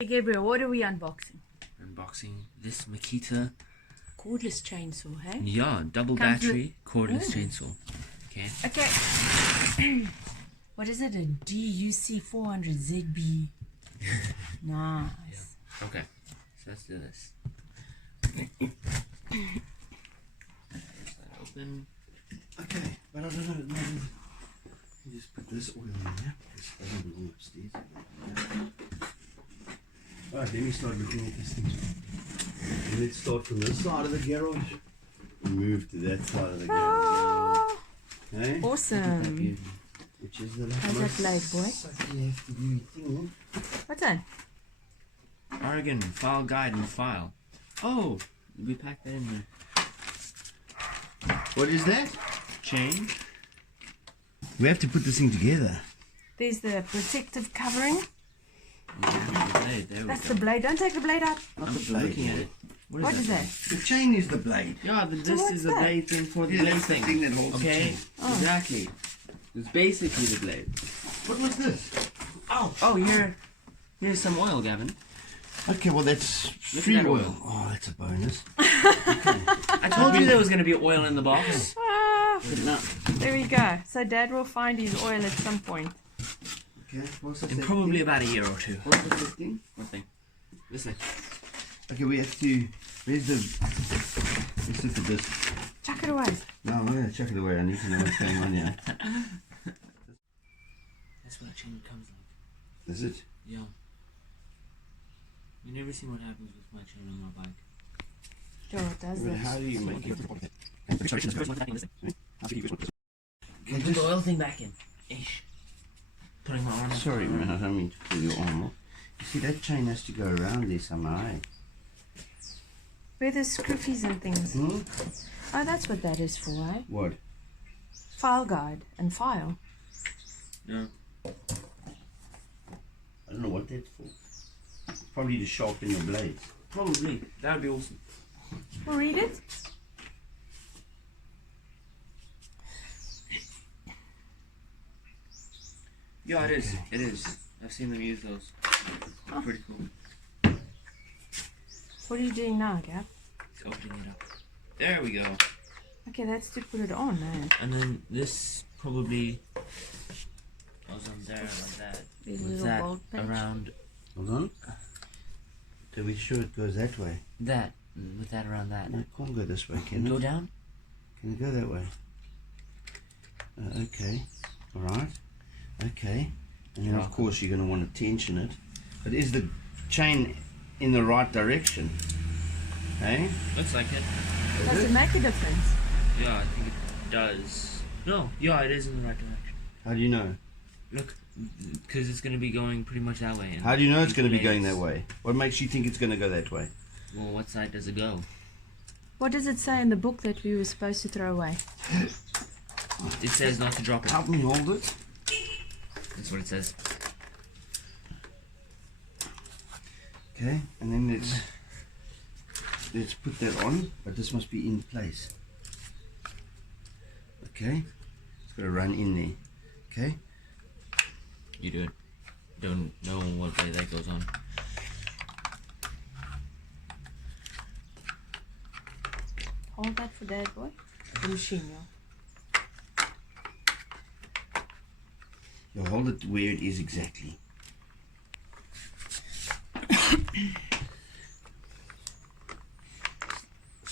Hey Gabriel, what are we unboxing? Unboxing this Makita. Cordless chainsaw, hey? Yeah, double battery cordless chainsaw. Okay. Okay. What is it? A DUC400ZB. Nice. Yeah. Okay. So let's do this. Open. Okay, but I don't know. Maybe you just put this oil in there. This doesn't belong upstairs. Alright, let me start looking at this thing. Let's start from this side of the garage and move to that side of the garage. Okay? Awesome. Which is the How's that blade, boy? You have to do your thing. What's that? Oregon file guide and file. Oh, we packed that in there. What is that? Chain. We have to put this thing together. There's the protective covering. Yeah, the blade. There That's we the go. blade. Don't take the blade out. Not I'm the blade. looking at it. What is that? The chain is the blade. Yeah, this what's is the that? blade thing for the Yeah, blade that's the thing. thing that holds the Okay, chain. Oh. exactly. It's basically the blade. What was this? Oh, here's some oil, Gavin. Okay, well that's Look free at that oil. oil. Oh, that's a bonus. I told you there was going to be oil in the box. Ah, But no. there we go. So Dad will find his oil at some point. Okay, what's this In thing? probably about a year or two. What's this thing? What thing? This thing. Okay, we have to. Where's the? Let's look at this. Chuck it away. No, I'm not gonna chuck it away. I need to know what's going on here. That's what a chain comes like. Is it? Yeah. You never seen what happens with my chain on my bike. Sure, it does But that. how do you make it? Put the oil thing back in. Ish. Putting my arm. Sorry, man. I don't mean to pull your arm off. You see, that chain has to go around there somehow. Eh? Where there's scruffies and things. Hmm? Oh, that's what that is for, eh? What? File guide and file. No. I don't know what that's for. Probably to sharpen your blades. Probably. That would be awesome. We'll read it. Yeah, it is. It is. I've seen them use those. Oh. Pretty cool. What are you doing now, Gab? It's opening it up. There we go. Okay, that's to put it on, man. And then this probably goes on there like that. These With little that bolt patch. around Hold on. To be sure it goes that way. that. With that around that. No, it can't go this way, can Go it? down? Can it go that way? Okay. Alright. Okay. And then, of course, you're going to want to tension it. But is the chain in the right direction? Hey? Looks like it. Does it make a difference? Yeah, I think it does. No, yeah, it is in the right direction. How do you know? Look, because it's going to be going pretty much that way. And How do you know it's these going to be going blades- that way? What makes you think it's going to go that way? Well, what side does it go? What does it say in the book that we were supposed to throw away? It says not to drop it. Help me hold it. That's what it says. Okay, and then let's put that on, but this must be in place. Okay, it's got to run in there. Okay, You do it. Don't know what way that goes on. Hold that for Dad, boy. The machine, yeah. you hold it where it is exactly.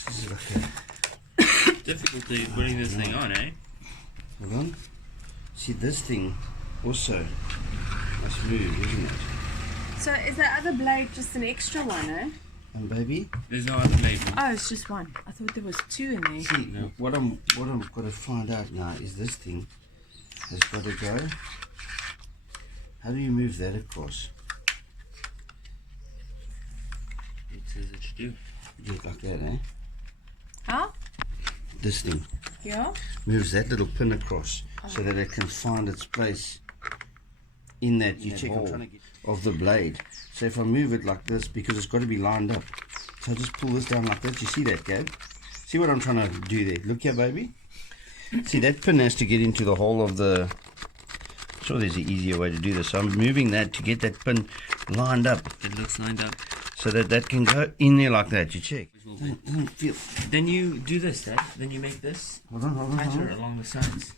This is like a, Difficulty putting this thing on, eh? hold on. See, this thing also must move, isn't it? So is that other blade just an extra one, eh? And baby, There's no other blade. Oh, it's just one. I thought there was two in there. see, No. what I'm got to find out now is this thing has got to go. How do you move that across? It says it should do. Do it like that, eh? Huh? This thing Yeah? moves that little pin across so that it can find its place in that hole of the blade. So if I move it like this, because it's got to be lined up, so I just pull this down like that. You see that, Gab? See what I'm trying to do there? Look here, baby. See, that pin has to get into the hole of the... Sure, there's an easier way to do this. So I'm moving that to get that pin lined up. It looks lined up. So that can go in there like that. You check. Don't feel. Then you do this, Dad. Then you make this Hold on. tighter along the sides.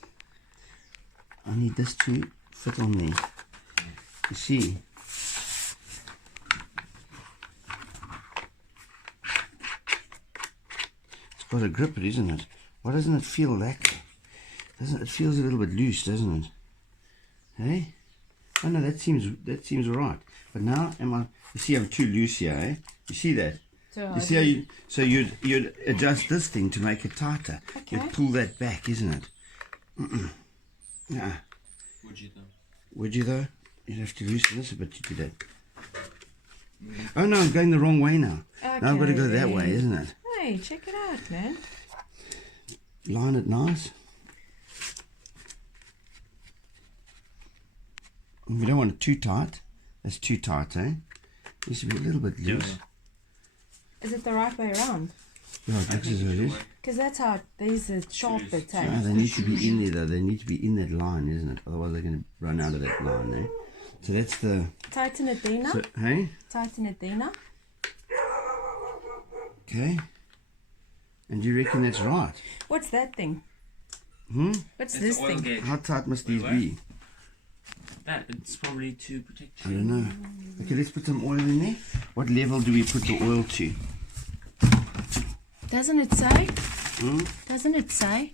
I need this to fit on there. You see. It's got a grip, isn't it? Why doesn't it feel like? Doesn't it feels a little bit loose, doesn't it? Hey? Oh no, that seems right. But now you see I'm too loose here, eh? You see that? You see how you'd adjust this thing to make it tighter. Okay. You'd pull that back, isn't it? Nah. Would you though? Would you though? You'd have to loosen this a bit to do that. Oh no, I'm going the wrong way now. Okay, now I've got to go that way, isn't it? Hey, check it out, man. Line it nice. We don't want it too tight. That's too tight, eh? It needs to be a little bit loose. Is it the right way around? Yeah, that's as it is. Because that's how there's the sharp bit, eh? No, they need to be in there though. They need to be in that line, isn't it? Otherwise they're going to run out of that line, eh? So that's the... Tighten it there now. So, hey? Tighten it there now. Okay. And you reckon that's right? What's that thing? What's It's this the oil thing? gauge. How tight must these be? That it's probably to protect I you. don't know. Okay, let's put some oil in there. What level do we put the oil to? Doesn't it say? Doesn't it say?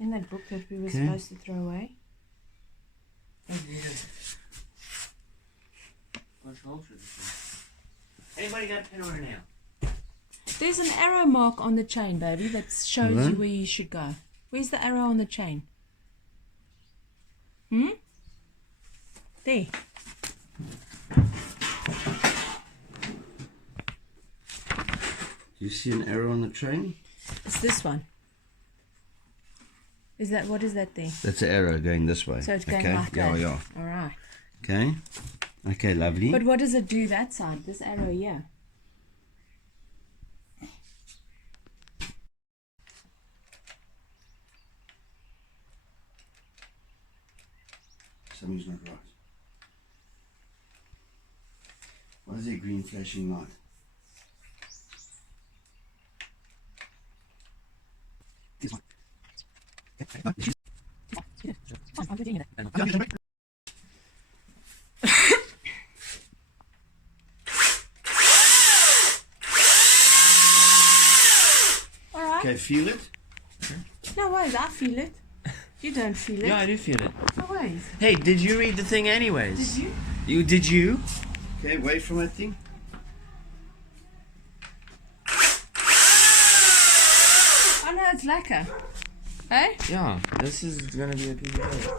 In that book that we were supposed to throw away. Anybody got a pin or a nail? There's an arrow mark on the chain, baby, that shows you where you should go. Where's the arrow on the chain? There. Do you see an arrow on the train? It's this one. Is that, what is that there? That's an arrow going this way. So it's going okay. like that. Yeah. Alright. Okay. Okay, lovely. But what does it do that side? This arrow here? Something's not right. Why is there green flashing light? This one. Alright. Okay, feel it? No worries, I feel it. You don't feel it. Yeah, I do feel it. No worries. Hey, did you read the thing anyways? Did you? Did you? Okay, wait from that thing. Oh no, it's lacquer. Hey? Yeah, this is gonna be a piece of cake.